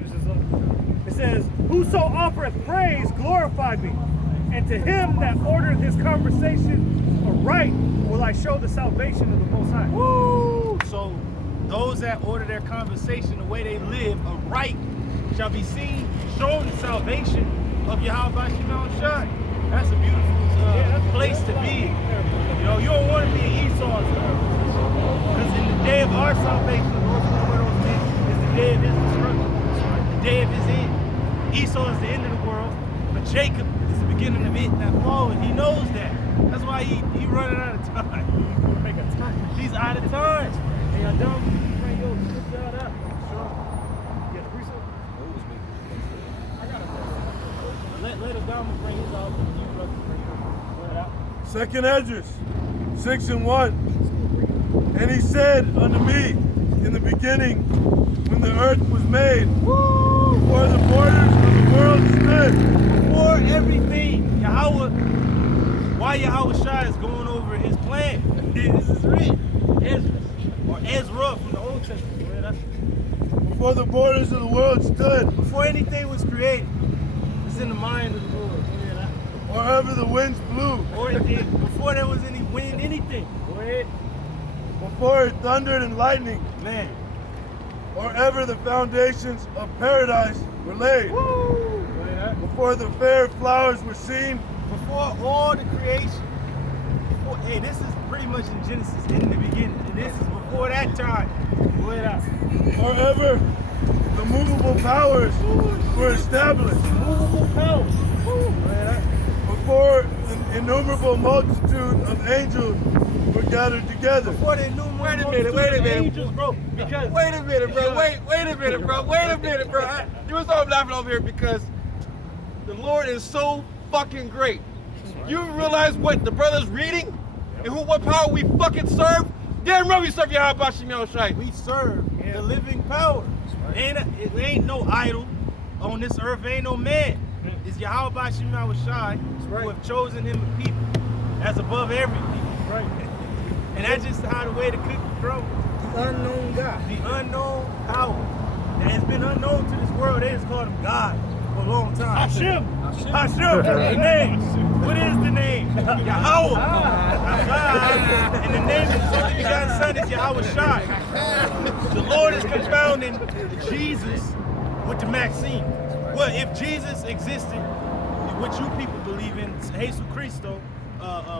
finish this up. It says, whoso offereth praise glorify me, and to him that ordereth his conversation aright will I show the salvation of the Most High. Woo! So those that order their conversation, the way they live, aright, shall be seen, shown the salvation of Yahweh Shimon Shai. That's a beautiful place to be. You know, you don't want to be in Esau's because in the day of our salvation, the Lord is the day of his destruction, the day of his end. Esau is the end of the world, but Jacob is the beginning of it and that fall, and he knows that. That's why he running out of time. He's out of time. Hey, I'm done. Bring your shit up. Sure. Yes, preset. I got it. Let Adama bring his out. You brother bring it out. Second Esdras 6:1. And he said unto me in the beginning, when the earth was made, before the borders of the world stood, before everything, Yahweh, why Yahweh Shai is going over his plan. This is written. Esdras, or Ezra from the Old Testament. Before the borders of the world stood, before anything was created, it's in the mind of the Lord. Or ever the winds blew, or before there was any wind, anything. Go ahead. Before it thundered and lightning, man. Or ever the foundations of paradise were laid. Woo! Before the fair flowers were seen. Before all the creation. Hey, this is pretty much in Genesis, in the beginning. And this is before that time. Go ahead. Or ever the movable powers were established. Movable powers. Before an innumerable multitude of angels were gathered together. Before the innumerable multitude of angels, bro. Because wait a minute, bro. Wait a minute, bro. You was all laughing over here because the Lord is so fucking great. You realize what the brother's reading and what power we fucking serve? Damn right we serve Yahweh Bashim Yahushai. We serve the living power. It ain't no idol on this earth. Ain't no man. It's Yahweh Bashim Yahushai who have chosen him a people as above every people. Right. And that's just how the way the cookie grows. The unknown God. The unknown power that has been unknown to this world. They just called him God for a long time. Hashem. The name. What is the name? Yahweh. And the name of his only begotten son is Yahweh Shai. The Lord is confounding Jesus with the Maxine. Well, if Jesus existed, what you people believe in, Jesus Christo,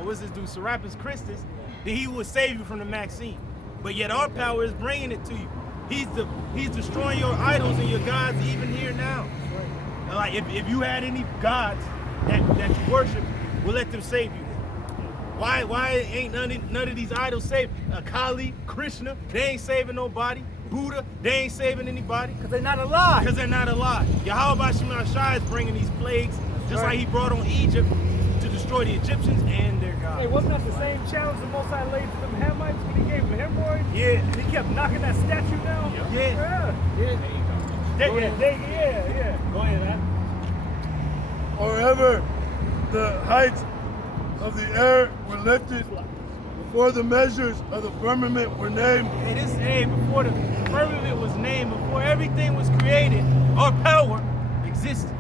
what's this dude, Serapis Christus, then he would save you from the Maxine. But yet our power is bringing it to you. He's destroying your idols and your gods even here now. Like if you had any gods that you worship, we'll let them save you. Why ain't none of these idols saved? Kali, Krishna, they ain't saving nobody. Buddha, they ain't saving anybody. Because they're not alive. Because they're not alive. Yahweh Bashim Shai is bringing these plagues, just like he brought on Egypt to destroy the Egyptians and their gods. Hey, wasn't that the same challenge the Most High laid to them Hamites when he gave them hemorrhoids? Yeah. He kept knocking that statue down? Yeah. Yeah. Go ahead, man. Or ever the heights of the air were lifted, before the measures of the firmament were named. Hey, before the firmament was named, before everything was created, our power existed.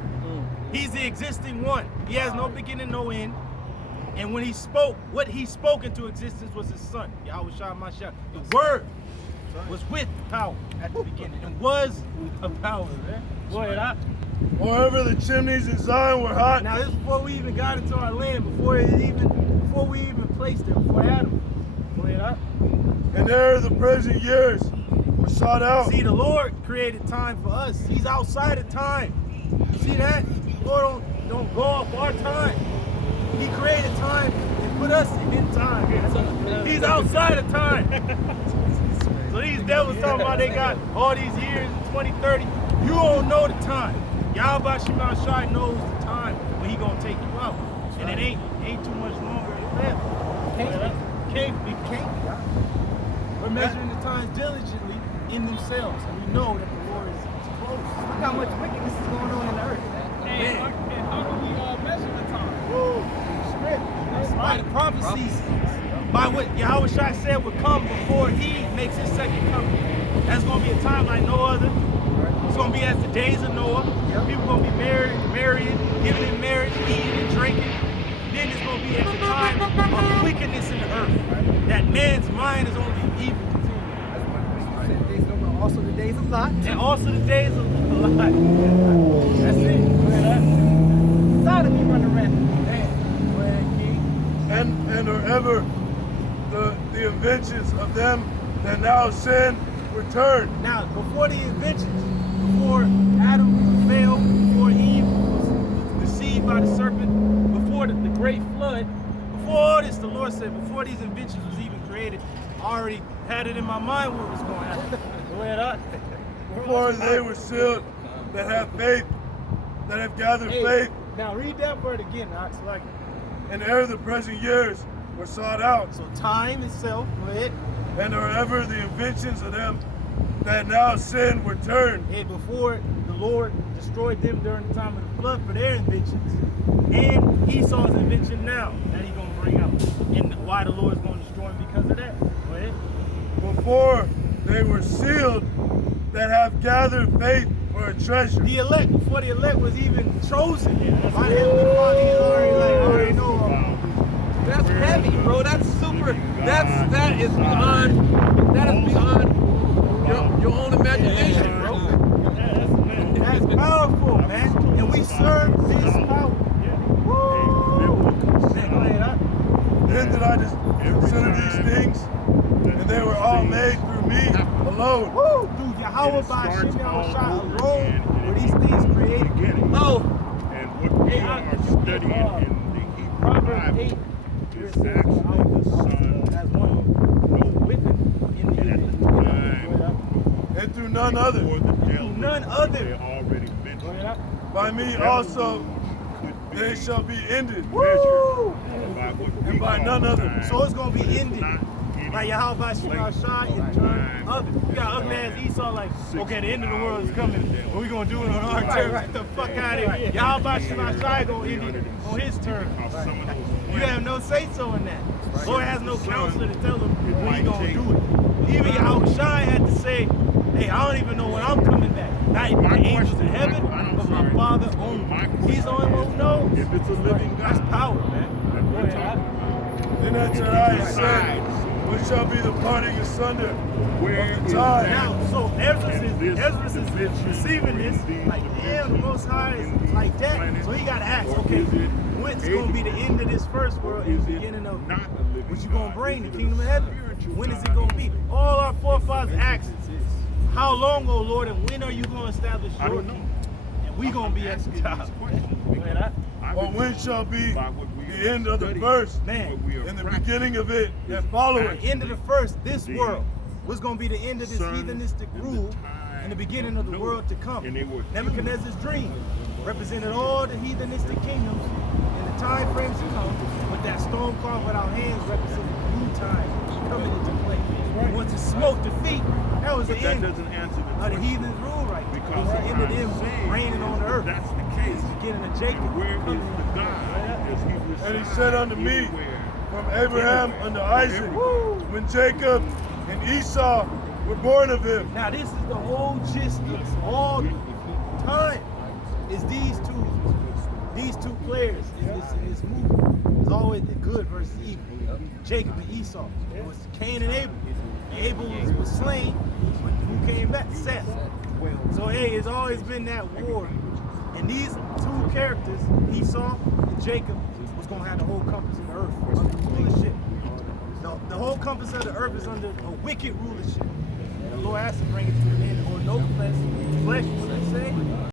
He's the existing one. He has no beginning, no end. And when he spoke, what he spoke into existence was his son, Yahweh Shai Mashiach. The word was with power at the beginning and was a power. Go ahead, Or ever the chimneys in Zion were hot. Now this is before we even got into our land, before we even placed it, before Adam. Go ahead, And there the present years were sought out. See, the Lord created time for us. He's outside of time. You see that? The Lord don't go off our time. He created time and put us in time. He's outside of time. So these devils talking about they got all these years in 2030. You don't know the time. Yahweh Shema Shai knows the time when he gonna take you out. And it ain't too much longer left. Can't be. We're measuring the times diligently in themselves, and we know that the Lord is close. Look how much wickedness is going on in the earth. And how do we measure the time? By the prophecies, by what Yahweh Shai said would come before he makes his second coming. That's going to be a time like no other. So gonna be as the days of Noah. People gonna be marrying, giving in marriage, eating and drinking. Then it's gonna be at the time of wickedness in the earth. That man's mind is only evil continually. That's what the days of Noah, also the days of Lot. And also the days of Lot. That's it. Sodomy running rampant. And or ever the inventions of them that now sin return. Now, before the inventions, before Adam fell, before Eve was deceived by the serpent, before the great flood, before all this, the Lord said, before these inventions was even created, I already had it in my mind what was going to happen. Go ahead, up. Before they were sealed that have faith, that have gathered faith, Now read that word again, Ox, like and ere the present years were sought out, so time itself, go ahead. and or ever the inventions of them that now sin were turned. And before the Lord destroyed them during the time of the flood for their inventions, and Esau's invention now that he's gonna bring out, and why the Lord is gonna destroy him because of that. Go ahead. Before they were sealed that have gathered faith for a treasure. The elect, before the elect was even chosen by the Heavenly Father, he's already know. That's heavy, bro. That's super. That is beyond your own imagination, bro. That's powerful, man. And we serve this power. Woo! Man, go ahead, huh? Then did I just consider these things, and they were all made through me alone. Woo! Dude, Yahweh by Hashem Yahushua alone were these things created. Oh, And what we are studying in the Hebrew Proverbs Bible 8. is actually the Son That's one with it in at the time And through none other. before the devil None other. they already mentioned. By me also they shall be ended. Woo! By what we And by call none other. time So it's gonna be is ended not any by Yahweh by Shai in turn other. You got ugly ass Esau like, okay, the end of the world is coming. What we gonna do it on our turn? Get the fuck out of here. Yahweh by Shai gonna end it on his turn. because some of those You have no say so in that. Lord has no counselor to tell him when he gonna do it. Even Yahweh Shai had to say, hey, I don't even know when I'm coming back. Not even the angels in heaven, but my Father only. He's the only one who knows. if it's a living That's God power, man. that we're talking about, Then answered I and said, what shall be the parting asunder where of is the time? Now, so Ezra And is this division receiving this, between like, these damn, the Most High in is the like that. planet, So he got to ask, or okay, is it when's going to be the end of this first world and is the it beginning of not a living what you going God? to bring, the Is it a kingdom of heaven? spiritual When is it God? going to be? All our forefathers asked, how long, O Lord, and when are you going to establish I your don't know. kingdom? And we going to be at the top. Or when shall be the end of the first, Man, and the beginning of it that followeth? The end of the first, this world, was going to be the end of this heathenistic rule and the beginning of the world to come. Nebuchadnezzar's dream represented all the heathenistic kingdoms and the time frames to come, but that stone carved without hands represented new time coming into play. Once it smoked defeat, that was the But that end doesn't answer the of the question. heathen's rule right there. It Because was the end of I'm them saying reigning on the earth. That's the case. It's the beginning of Jacob. Where is coming the into God? play. Does he And he reside said unto me, anywhere? from Abraham unto Isaac, Everywhere. when Jacob and Esau were born of him. Now this is the whole gist of all time. Is these two players in this movie. It's always the good versus evil. Jacob and Esau. It was Cain and Abel. And Abel was slain, but who came back? Seth. So hey, it's always been that war. And these two characters, Esau and Jacob, was gonna have the whole compass of the earth under rulership. The whole compass of the earth is under a wicked rulership. And the Lord has to bring it to an end, or no flesh